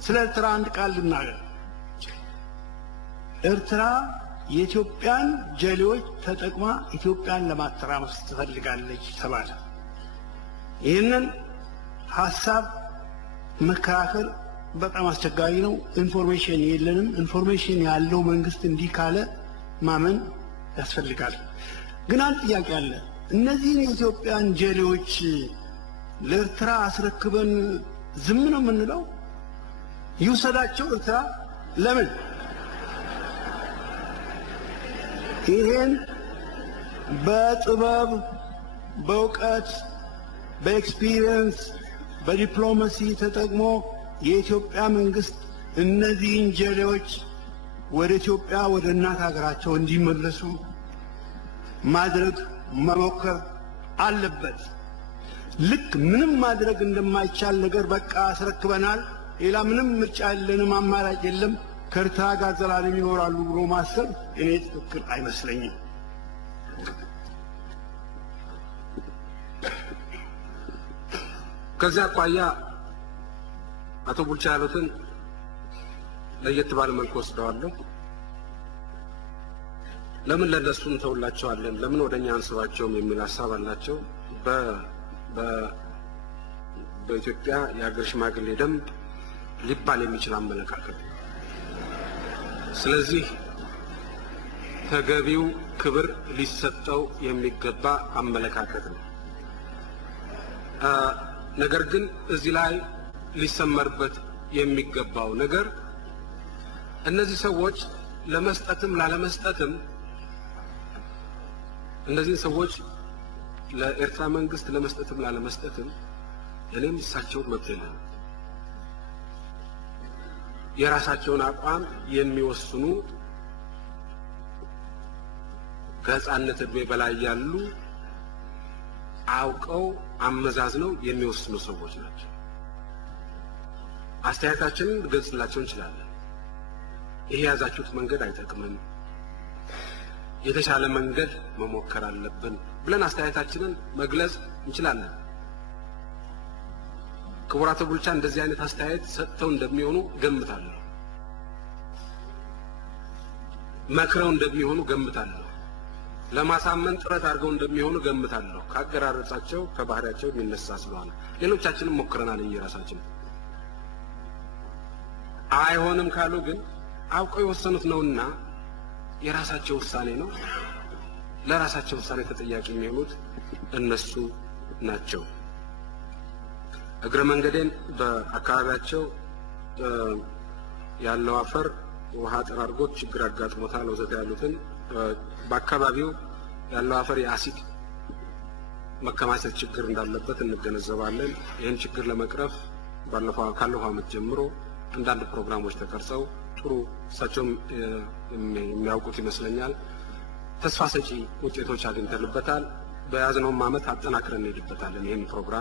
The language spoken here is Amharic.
ስለ ኤርትራ አንድ ቃል ልናገር። ኤርትራ የኢትዮጵያን ጀሌዎች ተጠቅማ ኢትዮጵያን ለማተራመስ ትፈልጋለች ተባለ። ይህንን ሐሳብ መከራከር በጣም አስቸጋሪ ነው። ኢንፎርሜሽን የለንም። ኢንፎርሜሽን ያለው መንግስት እንዲህ ካለ ማመን ያስፈልጋል። ግን አንድ ጥያቄ አለ። እነዚህን የኢትዮጵያን ጀሌዎች ለኤርትራ አስረክበን ዝም ነው የምንለው? ይውሰዳቸው ኤርትራ ለምን? ይሄን በጥበብ በእውቀት በኤክስፒሪየንስ በዲፕሎማሲ ተጠቅሞ የኢትዮጵያ መንግስት እነዚህን ጀሌዎች ወደ ኢትዮጵያ ወደ እናት ሀገራቸው እንዲመለሱ ማድረግ መሞከር አለበት። ልክ ምንም ማድረግ እንደማይቻል ነገር በቃ አስረክበናል፣ ሌላ ምንም ምርጫ የለንም፣ አማራጭ የለም፣ ከኤርትራ ጋር ዘላለም ይኖራሉ ብሎ ማሰብ እኔ ትክክል አይመስለኝም። ከዚያ አኳያ አቶ ቡልቻ ያሉትን ለየት ባለ መልኩ ወስደዋለሁ። ለምን ለነሱም ተውላቸዋለን፣ ለምን ወደኛ አንስባቸውም የሚል ሐሳብ አላቸው። በኢትዮጵያ የሀገር ሽማግሌ ደንብ ሊባል የሚችል አመለካከት። ስለዚህ ተገቢው ክብር ሊሰጠው የሚገባ አመለካከት ነው። ነገር ግን እዚህ ላይ ሊሰመርበት የሚገባው ነገር እነዚህ ሰዎች ለመስጠትም ላለመስጠትም እነዚህ ሰዎች ለኤርትራ መንግስት ለመስጠትም ላለመስጠትም እኔም እሳቸው መብት የለም። የራሳቸውን አቋም የሚወስኑ ከሕፃንነት ዕድሜ በላይ ያሉ አውቀው አመዛዝነው የሚወስኑ ሰዎች ናቸው። አስተያየታችንን ልገልጽላቸው እንችላለን። ይሄ ያዛችሁት መንገድ አይጠቅምም፣ የተሻለ መንገድ መሞከር አለብን ብለን አስተያየታችንን መግለጽ እንችላለን። ክቡር አቶ ቡልቻ እንደዚህ አይነት አስተያየት ሰጥተው እንደሚሆኑ ገምታለሁ። መክረው እንደሚሆኑ ገምታለሁ። ለማሳመን ጥረት አድርገው እንደሚሆኑ ገምታለሁ። ካገራረጻቸው ከባህሪያቸው የሚነሳ ስለሆነ ሌሎቻችንም ሞክረናል የራሳችን። አይሆንም ካሉ ግን አውቀው የወሰኑት ነውና የራሳቸው ውሳኔ ነው። ለራሳቸው ውሳኔ ተጠያቂ የሚሆኑት እነሱ ናቸው። እግረ መንገዴን በአካባቢያቸው ያለው አፈር ውሃ ጠራርጎት ችግር አጋጥሞታል ወዘተ ያሉትን በአካባቢው ያለው አፈር የአሲድ መከማቸት ችግር እንዳለበት እንገነዘባለን። ይህን ችግር ለመቅረፍ ካለፈው ዓመት ጀምሮ አንዳንድ ፕሮግራሞች ተቀርጸው ጥሩ እሳቸውም የሚያውቁት ይመስለኛል ተስፋ ሰጪ ውጤቶች አግኝተንበታል። በያዝነው ዓመት አጠናክረን እንሄድበታለን ይህን ፕሮግራም።